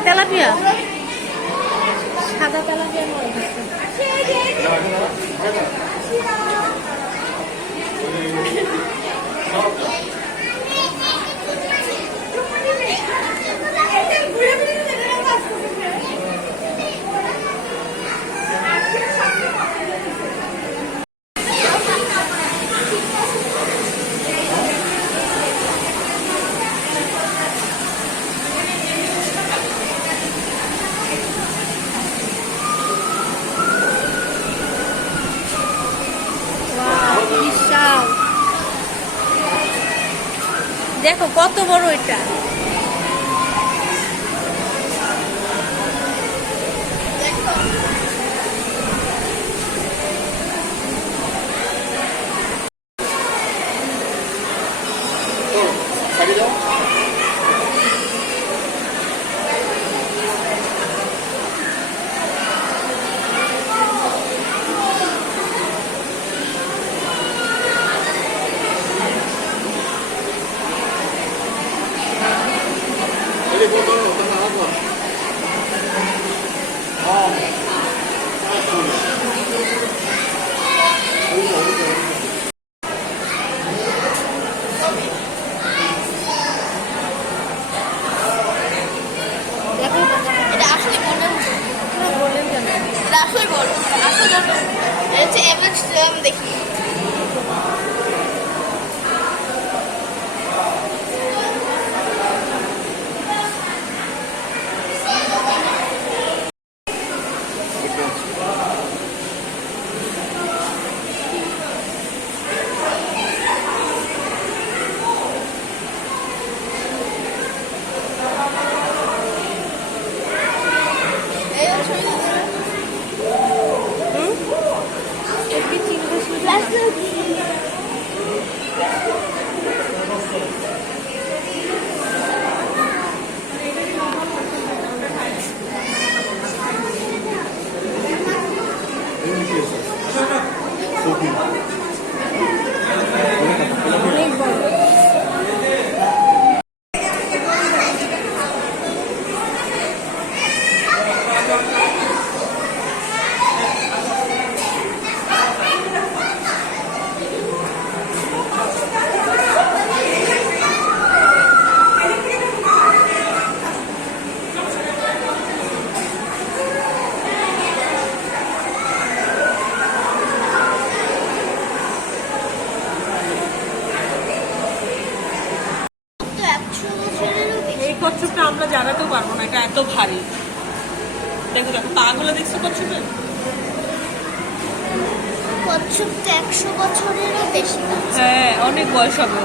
তেলাপিয়া, সাদা তেলাপিয়া বিশাল। দেখো কত বড় এটা। দেখি এই কচ্ছপটা আমরা জানাতেও পারবো না, এটা এত ভারী। দেখো দেখো পাগুলো দেখছো কচ্ছপের? কচ্ছপ তো 100 বছরেরও বেশি। হ্যাঁ অনেক বয়স হবে।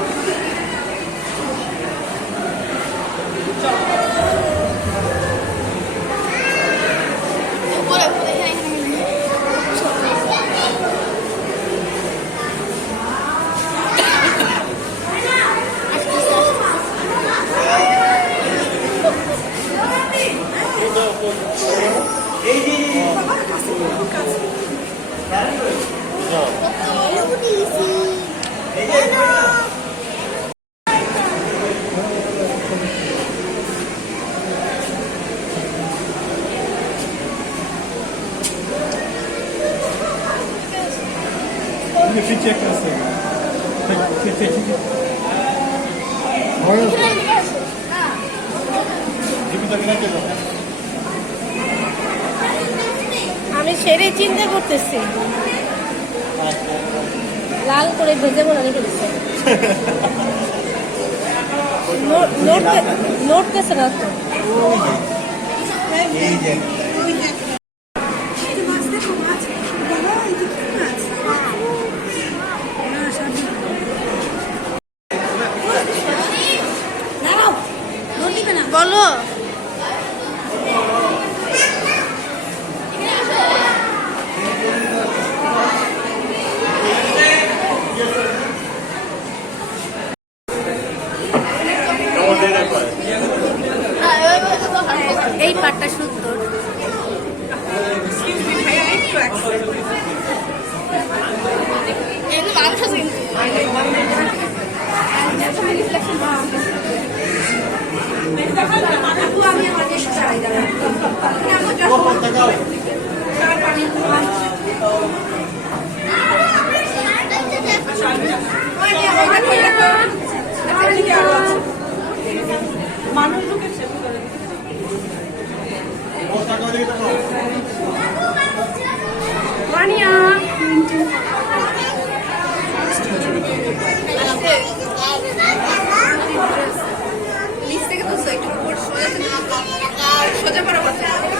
আমি আমি সেটাই চিন্তা করতেছি, লাল করে ভেজে বানানি করেছে, নড়তেছে না তো। বলো এই পাটটা সুন্দর। মানুষ আছে মানুষ রানিয়া সোজা করা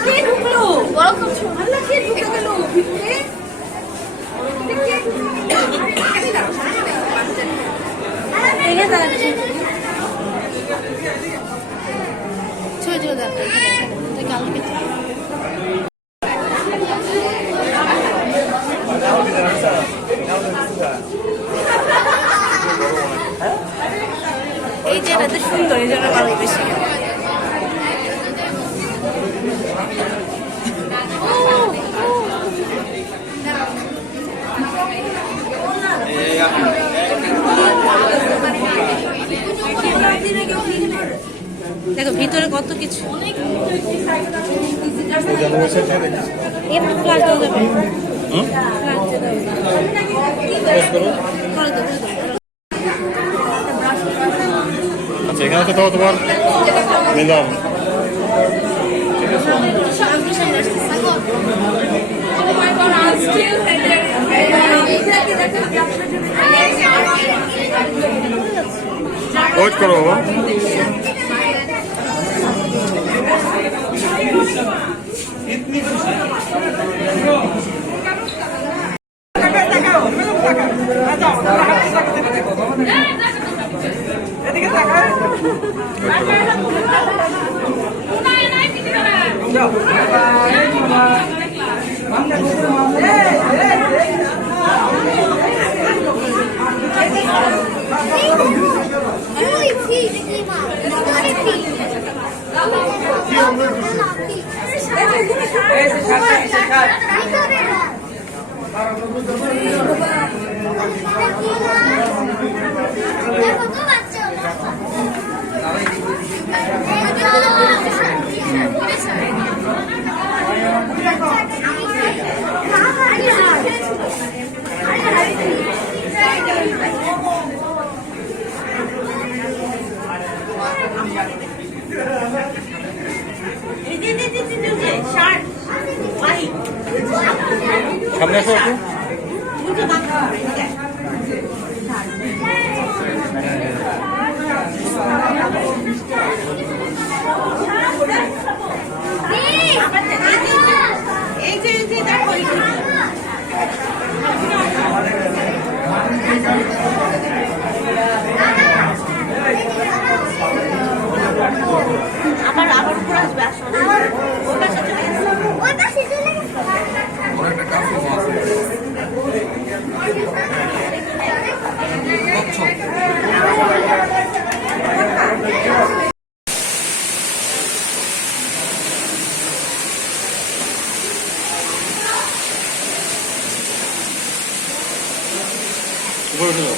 কে ঢুকলো বড় কিছু আল্লাহ কে ঢুকে গেল ভিতরে ছয় ছয় দেখো কালকে এই যে এটা সুন্দর, এই জন্য ভালো বেশি। দেখো ভিতরে কত কিছু, একটু ফ্লাশ দাও যাবে, আচ্ছা এখানে তো তাও তোমার নিলাম ওয়েট করো বাবা। সামনে আসো একটু। আবার উপরে আসবে, আসলে ওর কাছে চলে গেছে, ওর কাছে চলে গেছে। উপরে উঠে যাও।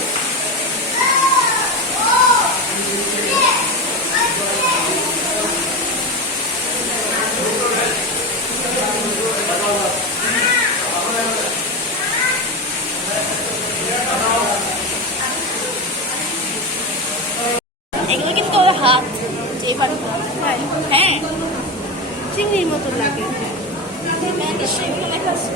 এগুলো কিন্তু ওর হাত, এবার হ্যাঁ চিংড়ির মতো লাগে, সেগুলো লেখা আছে।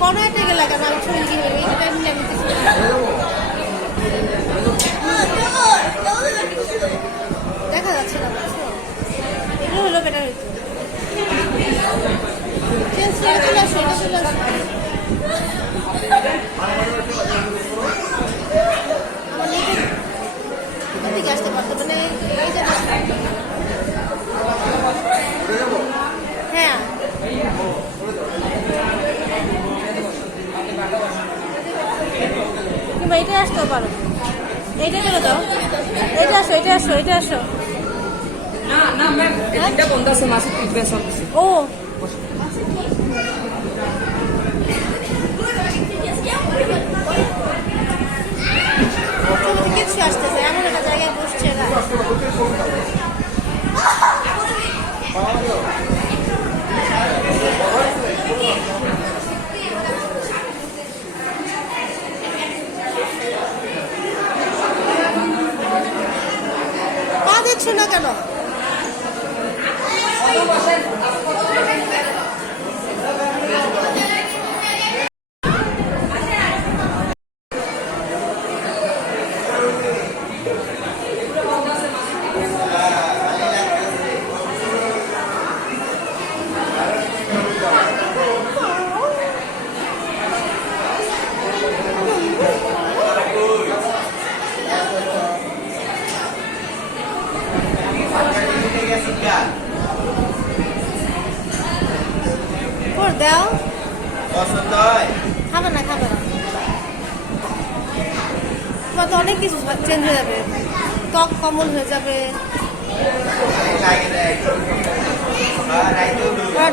কোনো একটা গেলে কেন আমি ছবি কি হবে এটা মিলে আমি কিছু দেখা যাচ্ছে না বুঝছো এটা হলো বেটার হইতো চেঞ্জ করে চলে আসো এটা চলে আসো আমার এদিকে আসতে পারতো মানে এই যে হ্যাঁ কিংবা এটা আসতেও পারো এইটা চলে যাও এটা আসো এটা আসো এটা আসো না না ম্যাম এটা বন্ধ আছে মাসিক ফিটনেস অফিসে ও কিছু আসতেছে এমন একটা জায়গায় বসছে এরা পা দিচ্ছ না কেন দাও খাবে না খাবে না তোমার তো অনেক কিছু চেঞ্জ হয়ে যাবে ত্বক কমল হয়ে যাবে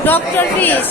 ডক্টর ফিস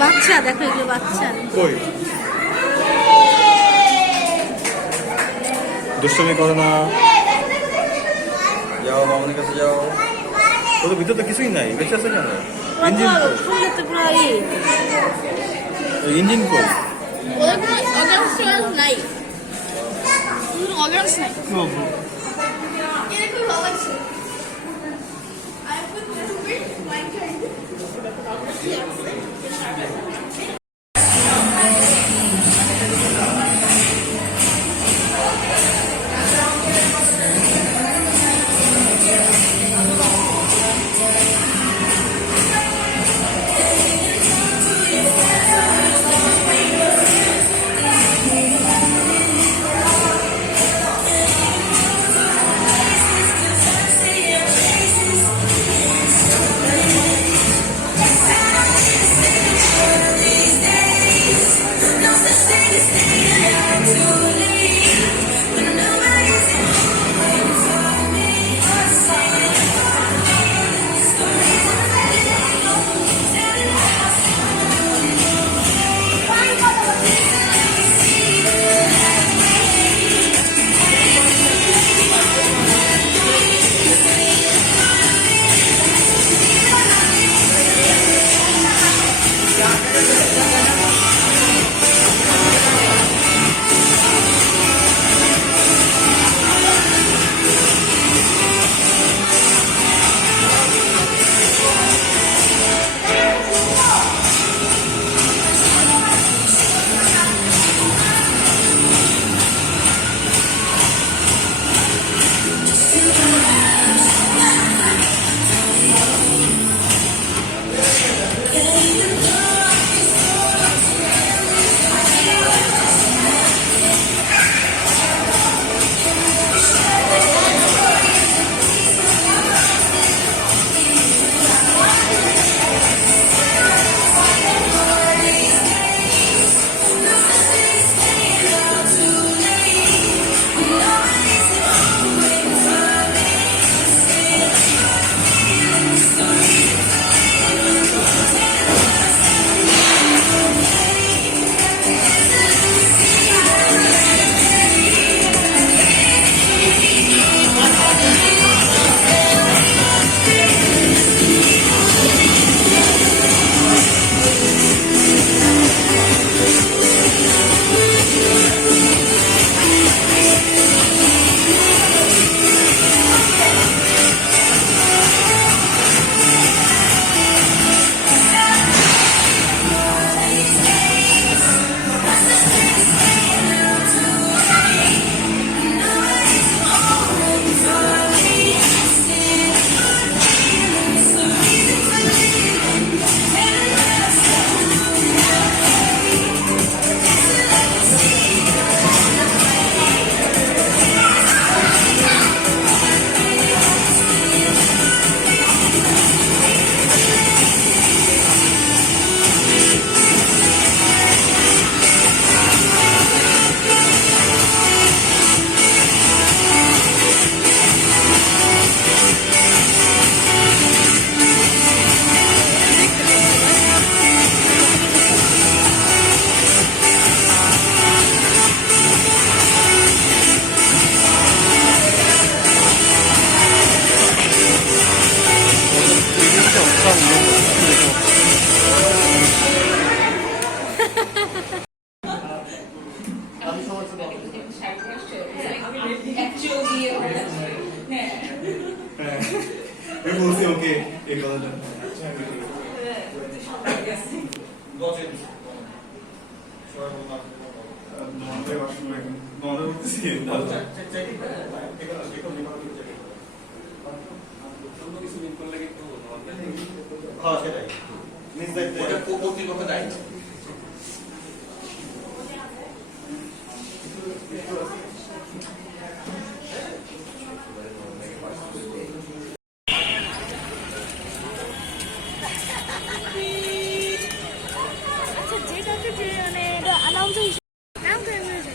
বাচ্চা দেখো এগুলো বাচ্চা কই দুষ্টমি করো না যাও মামনের কাছে যাও ওদের ভিতরে তো কিছুই নাই বেঁচে আছে কেন ইঞ্জিন খুললে তো পুরো ইঞ্জিন কই নাই অর্গানস নাই আমি বলছি ওকে এই কথাটা সেটাই নিজ দায়িত্বে আচ্ছা যেটাতে যে মানে অ্যানাউন্সার নাম করে বলেছে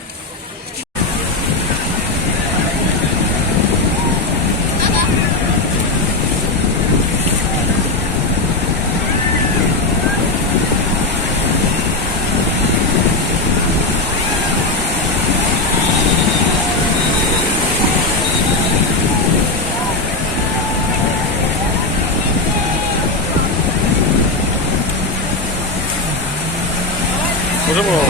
보자 뭐.